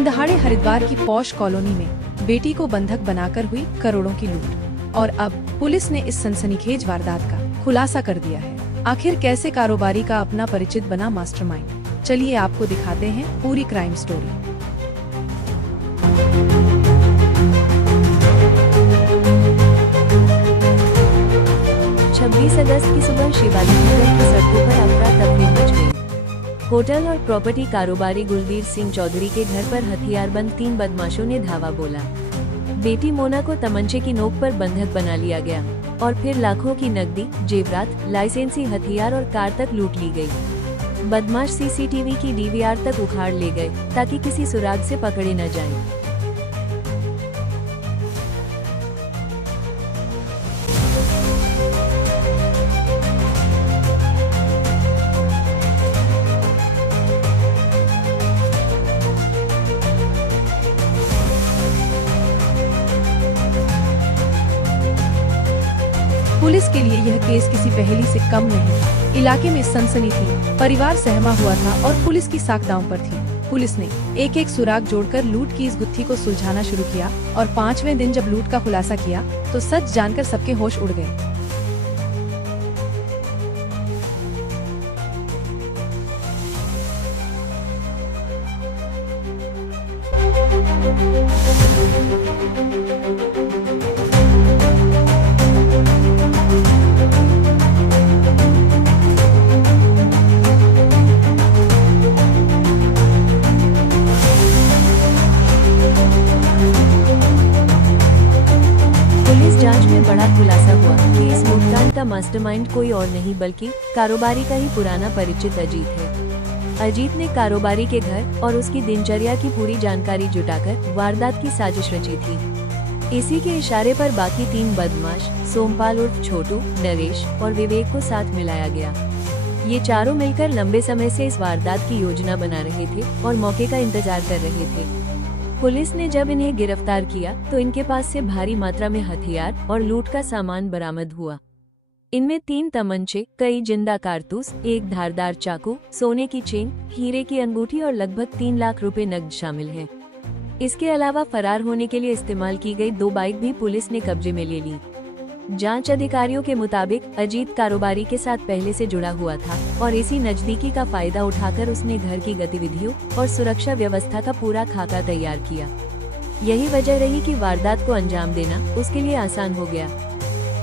दिन दहाड़े हरिद्वार की पॉश कॉलोनी में बेटी को बंधक बनाकर हुई करोड़ों की लूट और अब पुलिस ने इस सनसनीखेज वारदात का खुलासा कर दिया है। आखिर कैसे कारोबारी का अपना परिचित बना मास्टरमाइंड, चलिए आपको दिखाते हैं पूरी क्राइम स्टोरी। 26 अगस्त की सुबह शिवालिक नगर की सड़कों पर अफरा तफरी मच गई। होटल और प्रॉपर्टी कारोबारी गुलबीर सिंह चौधरी के घर पर हथियारबंद 3 बदमाशों ने धावा बोला। बेटी मोना को तमंचे की नोक पर बंधक बना लिया गया और फिर लाखों की नकदी, जेवरात, लाइसेंसी हथियार और कार तक लूट ली गई। बदमाश सीसीटीवी की डीवीआर तक उखाड़ ले गए ताकि किसी सुराग से पकड़े न जाएं। पुलिस के लिए यह केस किसी पहेली से कम नहीं। इलाके में सनसनी थी, परिवार सहमा हुआ था और पुलिस की साख दांव पर थी। पुलिस ने एक एक सुराग जोड़कर लूट की इस गुत्थी को सुलझाना शुरू किया और 5वें दिन जब लूट का खुलासा किया तो सच जानकर सबके होश उड़ गए। जांच में बड़ा खुलासा हुआ कि इस लूटकांड का मास्टरमाइंड कोई और नहीं बल्कि कारोबारी का ही पुराना परिचित अजीत है। अजीत ने कारोबारी के घर और उसकी दिनचर्या की पूरी जानकारी जुटाकर वारदात की साजिश रची थी। इसी के इशारे पर बाकी 3 बदमाश सोमपाल उर्फ छोटू, नरेश और विवेक को साथ मिलाया गया। ये चारों मिलकर लंबे समय से इस वारदात की योजना बना रहे थे और मौके का इंतजार कर रहे थे। पुलिस ने जब इन्हें गिरफ्तार किया तो इनके पास से भारी मात्रा में हथियार और लूट का सामान बरामद हुआ। इनमें 3 तमंचे, कई जिंदा कारतूस, एक धारदार चाकू, सोने की चेन, हीरे की अंगूठी और लगभग 3 लाख रुपए नकद शामिल हैं। इसके अलावा फरार होने के लिए इस्तेमाल की गई 2 बाइक भी पुलिस ने कब्जे में ले ली। जांच अधिकारियों के मुताबिक अजीत कारोबारी के साथ पहले से जुड़ा हुआ था और इसी नजदीकी का फायदा उठाकर उसने घर की गतिविधियों और सुरक्षा व्यवस्था का पूरा खाका तैयार किया। यही वजह रही कि वारदात को अंजाम देना उसके लिए आसान हो गया।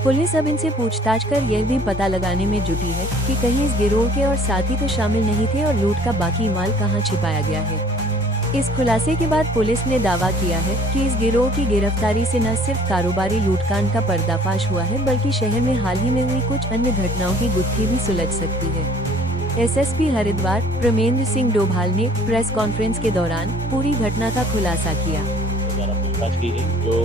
पुलिस अब इनसे पूछताछ कर यह भी पता लगाने में जुटी है कि कहीं इस गिरोह के और साथी तो शामिल नहीं थे और लूट का बाकी माल कहां छिपाया गया है। इस खुलासे के बाद पुलिस ने दावा किया है कि इस गिरोह की गिरफ्तारी से न सिर्फ कारोबारी लूटकांड का पर्दाफाश हुआ है बल्कि शहर में हाल ही में हुई कुछ अन्य घटनाओं की गुत्थी भी सुलझ सकती है। एसएसपी हरिद्वार प्रमेंद्र सिंह डोभाल ने प्रेस कॉन्फ्रेंस के दौरान पूरी घटना का खुलासा किया। पूछताछ की गई जो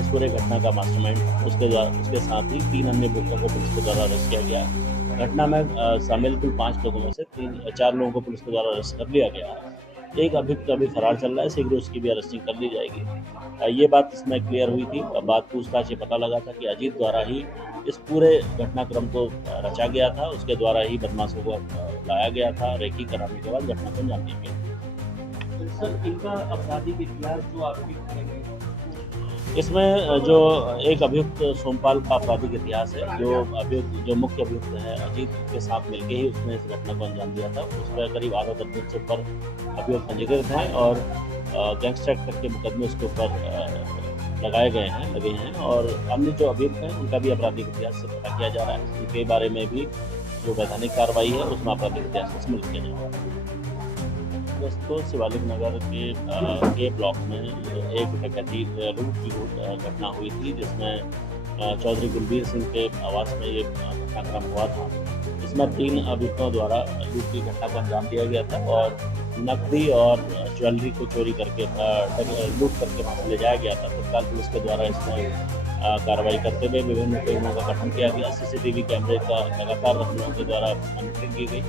इस पूरे घटना का मास्टरमाइंड उसके साथ ही 3 अन्य लोगों को पुलिस के द्वारा अरेस्ट किया गया। घटना में शामिल कुल 5 लोगों में से 4 लोगों को पुलिस के द्वारा अरेस्ट कर लिया गया है। एक अभियुक्त अभी फरार चल रहा है, शीघ्र उसकी भी अरेस्टिंग कर ली जाएगी। ये बात इसमें क्लियर हुई थी। बात पूछताछ ये पता लगा था कि अजीत द्वारा ही इस पूरे घटनाक्रम को रचा गया था, उसके द्वारा ही बदमाशों को लाया गया था। रेकी कराने के बाद घटना को अंजाम दिया गया। तो सर इनका आपराधिक इतिहास जो आपकी इसमें जो एक अभियुक्त सोमपाल का आपराधिक इतिहास है, जो मुख्य अभियुक्त है अजीत के साथ मिलकर ही उसने इस घटना को अंजाम दिया था। उस पर करीब आधा दर्जन से ऊपर अभियुक्त पंजीकृत हैं और गैंगस्टर एक्ट के मुकदमे उसके ऊपर लगे हैं और अन्य जो अभियुक्त हैं उनका भी आपराधिक इतिहास से पता किया जा रहा है। उनके बारे में भी जो वैधानिक कार्रवाई है उसमें आपराधिक इतिहास से सम्मिलित किया जा रहा है। तो शिवालिक नगर के ब्लॉक में एक डकैती लूट की घटना हुई थी जिसमें चौधरी गुलबीर सिंह के आवास में ये घटनाक्रम हुआ था। इसमें 3 अभियुक्तों द्वारा लूट की घटना को अंजाम दिया गया था और नकदी और ज्वेलरी को चोरी करके लूट करके वहाँ से ले जाया गया था। तत्काल पुलिस के द्वारा इसमें कार्रवाई करते हुए विभिन्न टीमों का गठन किया गया। सीसीटीवी कैमरे का लगातार हम लोगों के द्वारा मॉनिटरिंग की गई